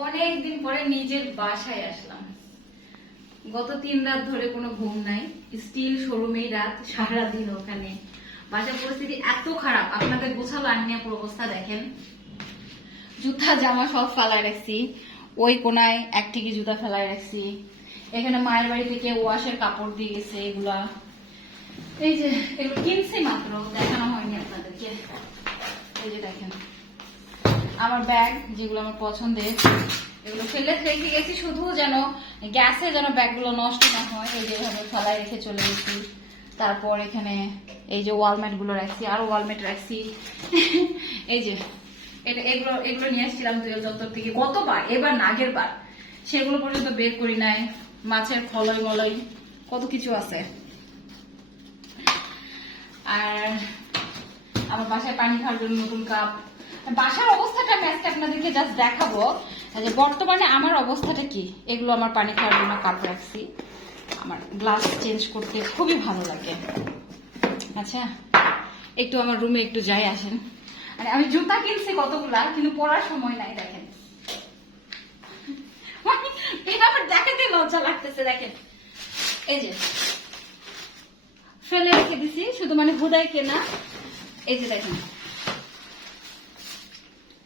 অনেকদিন পরে নিজের বাসায় আসলাম। গত 3 রাত ধরে কোনো ঘুম নাই, স্টিল শোরুমেই রাত, সারাদিন ওখানে। বাসার পরিস্থিতি এত খারাপ, আপনাদের গোছালো আনিয়া পুরো অবস্থা দেখেন। জুতা জামা সব ফেলায় রাখছি, ওই কোনায় এক ঠিকই জুতা ফেলায় রাখছি। এখানে মায়ের বাড়ি থেকে ওয়াশের কাপড় দিয়ে গেছে, এগুলা এই যে এগুলো কিনছি মাত্র, দেখানো হয়নি আপনাদেরকে। এই যে দেখেন আমার ব্যাগ, যেগুলো আমার পছন্দের, এগুলো ফেলে রেখে গেছি শুধু যেন গ্যাসে যেন ব্যাগগুলো নষ্ট না হয়। এই যে এভাবে ফেলায় রেখে চলে গেছি। তারপর এখানে এই যে ওয়ালমেট গুলো রাখছি, আরো ওয়ালমেট রাখছি। এই যে এগুলো এগুলো নিয়ে আসছিলাম দুয়েল দপ্তর থেকে গতবার, এবার না আগের বার, সেগুলো পর্যন্ত বের করি নাই। মাছের ফলই মলই কত কিছু আছে। আর আমার বাসায় পানি খাওয়ার জন্য নতুন কাপ। বাসার অবস্থাটা আমি আজকে আপনাদেরকে জাস্ট দেখাবো যে বর্তমানে আমার অবস্থাটা কি। এগুলো আমার পানি খাওয়ার জন্য কাপ রাখছি, আমার গ্লাস চেঞ্জ করতে খুবই ভালো লাগে। আচ্ছা একটু আমার রুমে একটু যাই আসেন। মানে আমি জুতা কিনছি কতগুলা, কিন্তু পরার সময় নাই। দেখেন এটা আমার দেখাতে লজ্জা লাগতেছে। দেখেন এই যে ফেলে রেখে দিছি, শুধু মানে হুদায় কেনা। এই যে দেখেন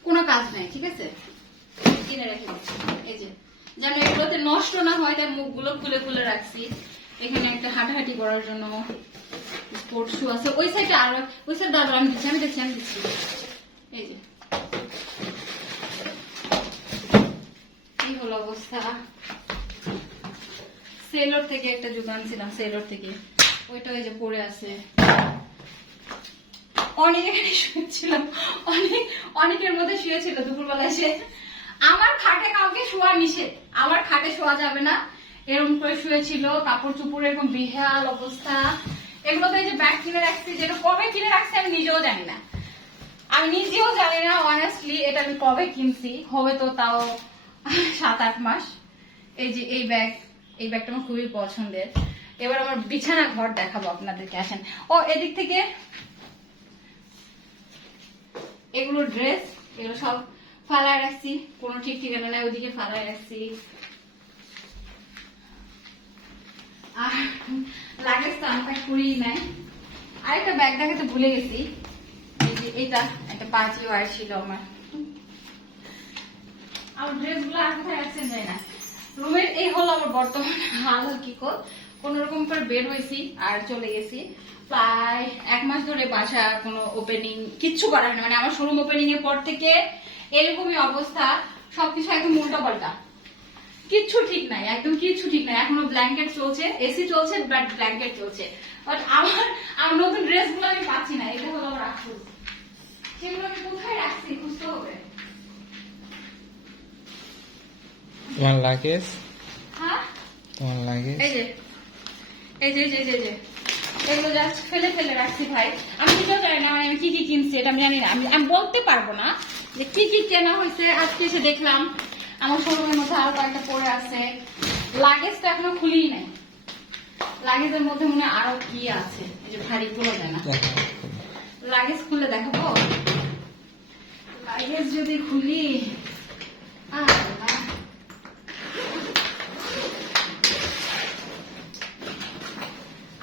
কোনো কাজ নাই, ঠিক আছে, কিনে রেখে দিচ্ছি। এই যে যেন এগুলোতে নষ্ট না হয়, তাই মুখগুলো খুলে খুলে রাখছি। এখানে একটা হাঁটাহাঁটি করার জন্য স্পোর্টস শু আছে। ওই সাইডে আরো, ওই সাইডে আরো আমি দিচ্ছি, আমি দিচ্ছি। এই যে এই হলো অবস্থা। সেলর থেকে একটা জুতো আনছিলাম, সেলর থেকে, ওইটা ওই যে পড়ে আছে। অনেক এখানে শুয়েছিলাম, অনেকের মধ্যে শুয়েছিল দুপুরবেলা এসে। আমার খাটে কাউকে শোয়া নিষেধ, আমার খাটে শোয়া যাবে না, এরকম করে শুয়েছিল। কাপড় চুপড় এরকম বেহাল অবস্থা। এগুলো তো এই যে ব্যাগ কিনে রাখছি, যেটা কবে কিনে রাখছি আমি নিজেও জানি না। অনেস্টলি এটা আমি কবে কিনছি, হবে তো তাও 7-8 মাস। এই যে এই ব্যাগটা আমার খুবই পছন্দের। এবার আমার বিছানা ঘর দেখাবো আপনাদেরকে, আসেন। ও এদিক থেকে এগুলো ড্রেস, এগুলো সব ফালায় রাখছি, কোনো ঠিক ঠিকানা নাই, ওদিকে ফালায় রাখছি। আর লাগেজ তো আনপ্যাক করেই নাই। আরেকটা ব্যাগ দেখাতে ভুলে গেছি, এই যে এটা একটা পাঁচি ওয়ার ছিল আমার ড্রেস গুলো আর কোথায় রাখছেন যায় না। রুমের এই হলো আমার বর্তমান হাল হকিকত। কোন রকম করে বের হয়েছি আর চলে গেছি। প্রায় 1 মাস ধরে বাসা কোনো ওপেনিং কিচ্ছু করা হয়নি। মানে আমার শোরুম ওপেনিং এর পর থেকে এরকমই অবস্থা, সবকিছু একদম উল্টা পাল্টা, কিচ্ছু ঠিক নাই, একদম কিচ্ছু ঠিক নাই। এখনো ব্ল্যাঙ্কেট চলছে, এসি চলছে, বাট ব্ল্যাঙ্কেট চলছে। বাট আমার নতুন ড্রেস গুলো আমি পাচ্ছি না। এটা হলো আমার আফসোস, সেগুলো আমি কোথায় রাখছি খুঁজতে হবে। তোমার লাগেজ, হ্যাঁ তোমার লাগেজ এই যে এই যে এই যে এগুলো জাস্ট ফেলে ফেলে রাখছি ভাই। আমি নিজেও জানি না আমি কি কি কিনছি, এটা আমি জানি না। আমি বলতে পারবো না যে কি কি কেনা হয়েছে। আজকে এসে দেখলাম আমার শোরুমের মধ্যে আরো কয়েকটা পড়ে আছে। লাগেজটা এখনো খুলিই নাই। লাগেজের মধ্যে মনে হয় আরো কি আছে, এই যে ভারী গুলো যায় না। লাগেজ খুলে দেখাবো, লাগেজ যদি খুলি।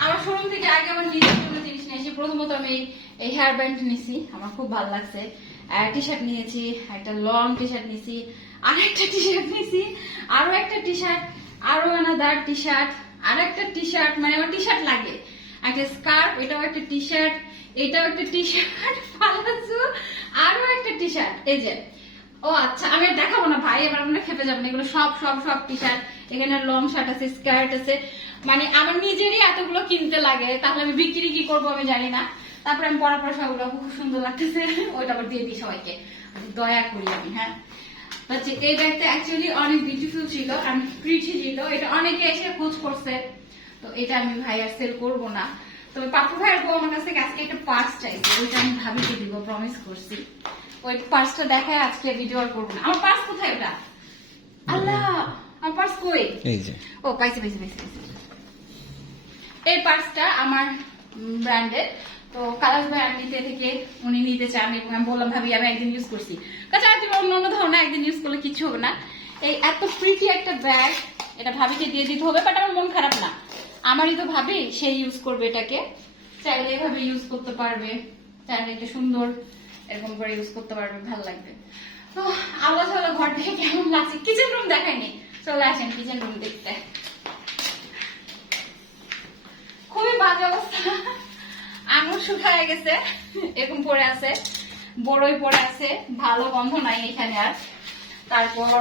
আমার শোরুম থেকে আগে আমার নিজের কোনো জিনিস নিয়েছি। প্রথমত আমি এই হেয়ার ব্যান্ড নিয়েছি, আমার খুব ভালো লাগছে। টি শার্ট নিয়েছি, একটা লং টি শার্ট নিয়েছি, আর একটা টি শার্ট নিয়েছি, আরো একটা টি শার্ট, আরো আনাদার টি শার্ট, আর একটা টি শার্ট। মানে আমার টি শার্ট লাগে, একটা স্কার্ফ, এটাও একটা টি শার্ট, এটাও একটা টি শার্ট, পালাজো, আরো একটা টি শার্ট। এই যে ও আচ্ছা, আমি আর দেখাবো না ভাই, এবার আপনারা খেপে যাবেন। এগুলো সব সব সব টি শার্ট, এখানে লং শার্ট আছে, স্কার্ট আছে। মানে আমার নিজেরই এতগুলো কিনতে লাগে, তাহলে আমি বিক্রি কি করবো আমি জানি না। তারপরে আমি পড়া সবগুলো খুব সুন্দর লাগতেছে, ওইটা আবার দিয়ে দিই সবাইকে, দয়া করি আমি। হ্যাঁ হচ্ছে এই ব্যাগটা অ্যাকচুয়ালি অনেক বিউটিফুল ছিল, আমি প্রিটি ছিল। এটা অনেকে এসে খোঁজ করছে, তো এটা আমি ভাই আর সেল করবো না। তবে পাপু ভাইয়ের বউ আমার কাছ থেকে আজকে একটা পার্স চাইছে, ওইটা আমি ভাবিকে দিব, প্রমিস করছি। ওই পার্সটা দেখায় আজকে ভিডিও আর করবো না। আমার পার্স কোথায় ওটা? আল্লাহ, আমার পার্স কই? এই যে ও পাইছি। এই পার্সটা আমার ব্র্যান্ডের। তো কালাস ভাই নিতে থেকে উনি নিতে চান, এবং আমি বললাম ভাবি আমি একদিন ইউজ করছি। কাছে তুমি অন্যান্য ধরনের একদিন ইউজ করলে কিছু হবে না। এই এত প্রিটি একটা ব্যাগ, এটা ভাবিকে দিয়ে দিতে হবে, বাট আমার মন খারাপ না, আমারই তো ভাবি, সেই ইউজ করবে এটাকে, চাইলে এভাবে ইউজ করতে পারবে, চাইলে এটা সুন্দর এরকম করে ইউজ করতে পারবে, ভালো লাগবে। তো আল্লাহ তাআলা ঘর থেকে কেমন লাগছে, কিচেন রুম দেখায়নি, চলে আসেন কিচেন রুম দেখতে। খুবই বাজে অবস্থা, আঙুর শুকায় গেছে, এরকম পড়ে আছে, বড়ই পড়ে আছে, ভালো গন্ধ নাই এখানে আর। তারপর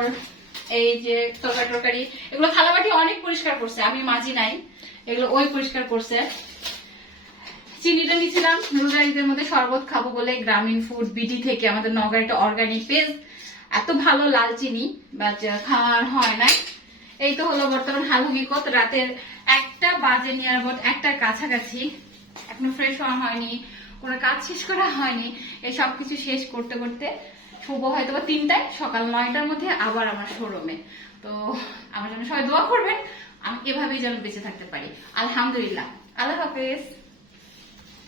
এই যে তরকারি এগুলো থালাবাটি অনেক পরিষ্কার করছে, আমি মাজি নাই, এগুলো ওই পরিষ্কার করছে। চিনিটা নিয়েছিলাম নুডলসের মধ্যে শরবত খাবো বলে, গ্রামীণ ফুড বিডি থেকে, আমাদের নগর একটা অর্গানিক পেজ, এত ভালো লাল চিনি, বাট খাওয়ার হয় নাই। এই তো হলো বর্তমান হাল হকিকত, রাতের 1টা বাজে নিয়ার বোধ 1টার কাছাকাছি, এখনো ফ্রেশ হওয়া হয়নি, কোনো কাজ শেষ করা হয়নি। এই সবকিছু শেষ করতে করতে শুভ হয়তো বা 3টায়, সকাল 9টার মধ্যে আবার আমার শোরুমে। তো আমার জন্য সবাই দোয়া করবেন, আমি এভাবেই যেন বেঁচে থাকতে পারি। আলহামদুলিল্লাহ, আল্লাহ হাফেজ।